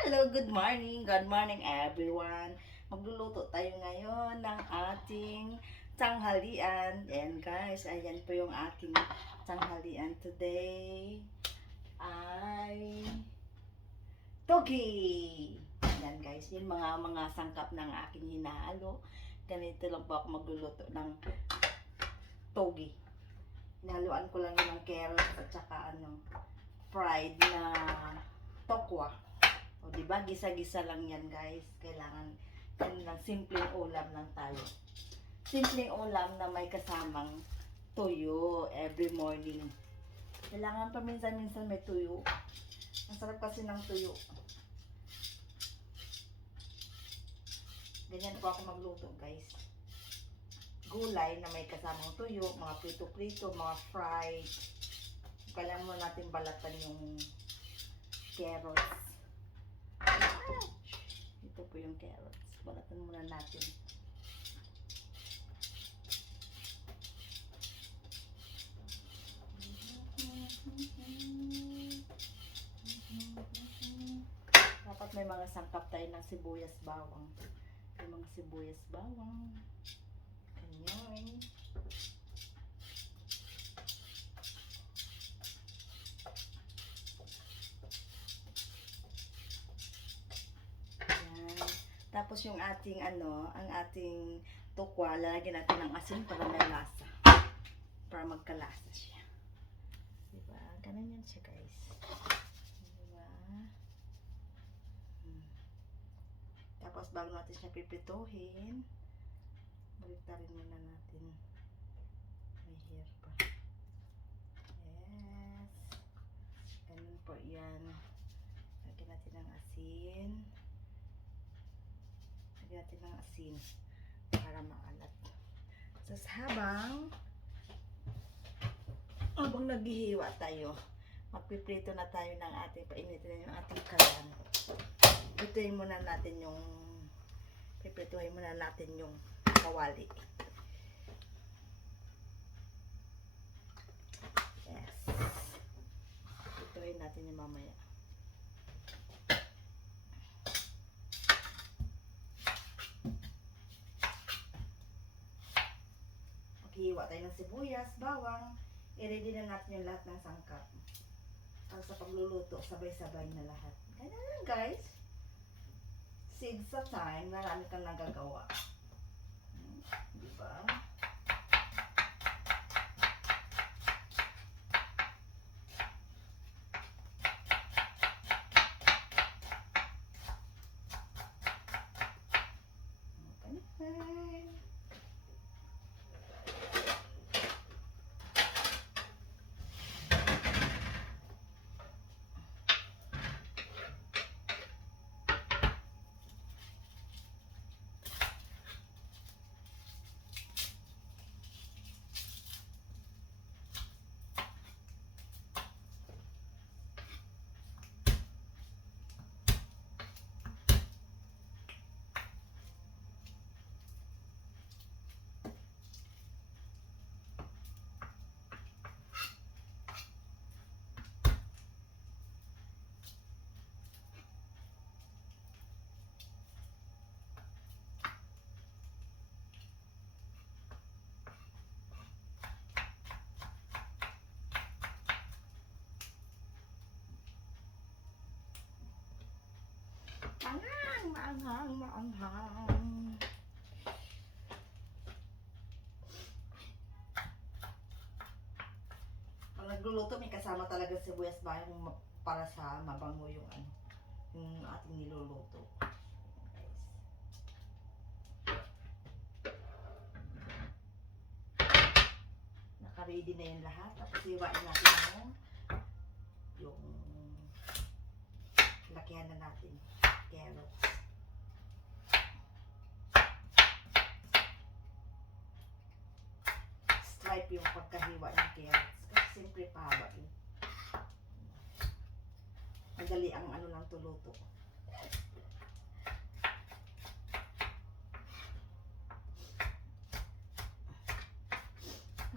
Hello, good morning. Good morning everyone. Magluluto tayo ngayon ng ating tanghalian. And guys, ayan po yung ating tanghalian today. Ay togi. Ayan guys, yung mga sangkap ng aking hinahalo. Ganito lang po ako magluluto ng togi. Hinaluan ko lang yun ng carrots at saka fried na tokwa. O diba, gisa-gisa lang yan guys. Kailangan lang simpleng ulam lang tayo. Simpleng ulam na may kasamang tuyo every morning. Kailangan pa minsan-minsan may tuyo. Ang sarap kasi ng tuyo. Ganyan po ako magluto guys. Gulay na may kasamang tuyo, mga prito-prito, mga fried. Kailangan mo natin balatan yung carrots. Ito po yung carrots. Balatan muna natin. Dapat may mga sangkap tayo ng sibuyas bawang. May mga sibuyas bawang. Ganyan. Tapos yung ating ang ating tukwa, lalagyan natin ng asin para may lasa. Para magkalasa siya. Diba? Ganun yan siya guys. Diba? Tapos bago natin siya pipituhin, baliktarin muna natin. May hair pa. Yes. Ganun po yan. Lagyan natin ng asin. Natin ng asin para maalat. Tapos habang naghihiwa tayo, magpiprito na tayo ng ating, painitin yung ating kalan. Prituhin muna natin yung piprituhin muna natin yung kawali. Yes. Prituhin natin yung mamaya. Hiwa tayo ng sibuyas, bawang, i-ready na natin yung lahat ng sangkap. Para sa pagluluto, sabay-sabay na lahat. Ganyan lang guys. Seeds sa time, marami kang nagagawa. Diba? Okay. Maanghang. Pag nagluluto, may kasama talaga sibuyas bayong para sa mabango yung yung ating niluluto. Naka-ready na yung lahat. Tapos iwain natin yung lakihan na natin carrots. Stripe yung pagkahiwa ng carrots kasi siyempre pahaba yun. Madali ang lang tuluto.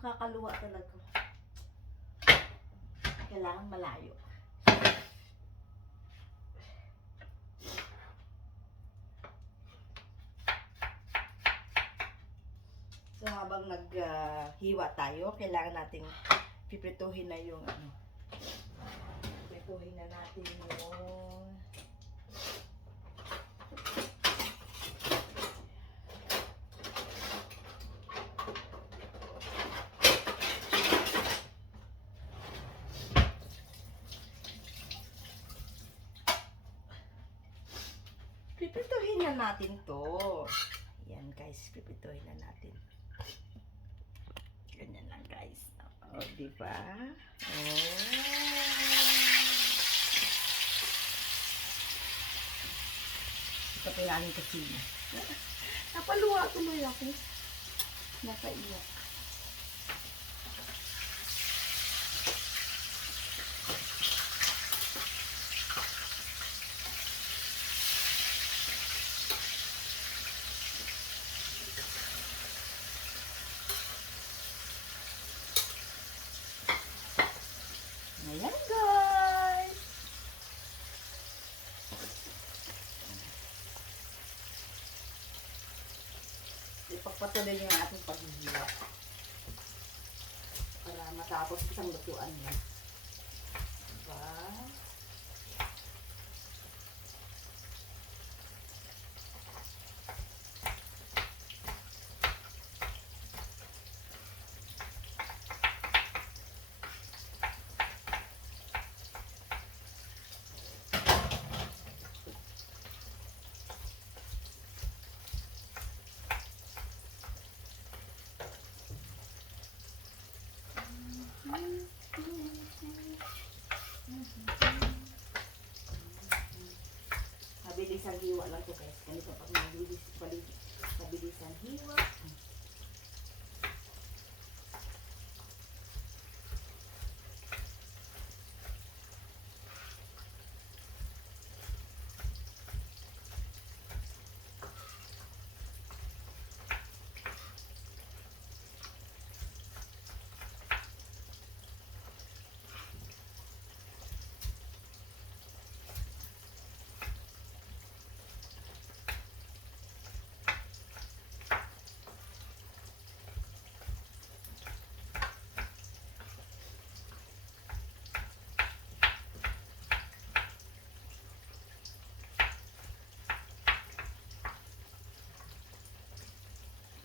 Nakakaluwa talaga. Kailangan malayo. habang naghiwa tayo, kailangan nating piprituhin na yung ano. Piprituhin na natin yung pipituhin na natin to. Yan guys, pipituhin na natin. Ganyan lang guys. O, diba? Oh. Ito pa yung aming kusina. Napaluwa tuloy ako. Napaiyak. Ayan guys. Ipagpatuloy niyo ang ating paghihiwa para matapos isang lutuan niya. Diba? Mabilisang hiwa lang to guys. Ganito pag mabilisang hiwa.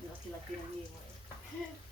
Laki-laki ng hiwa eh.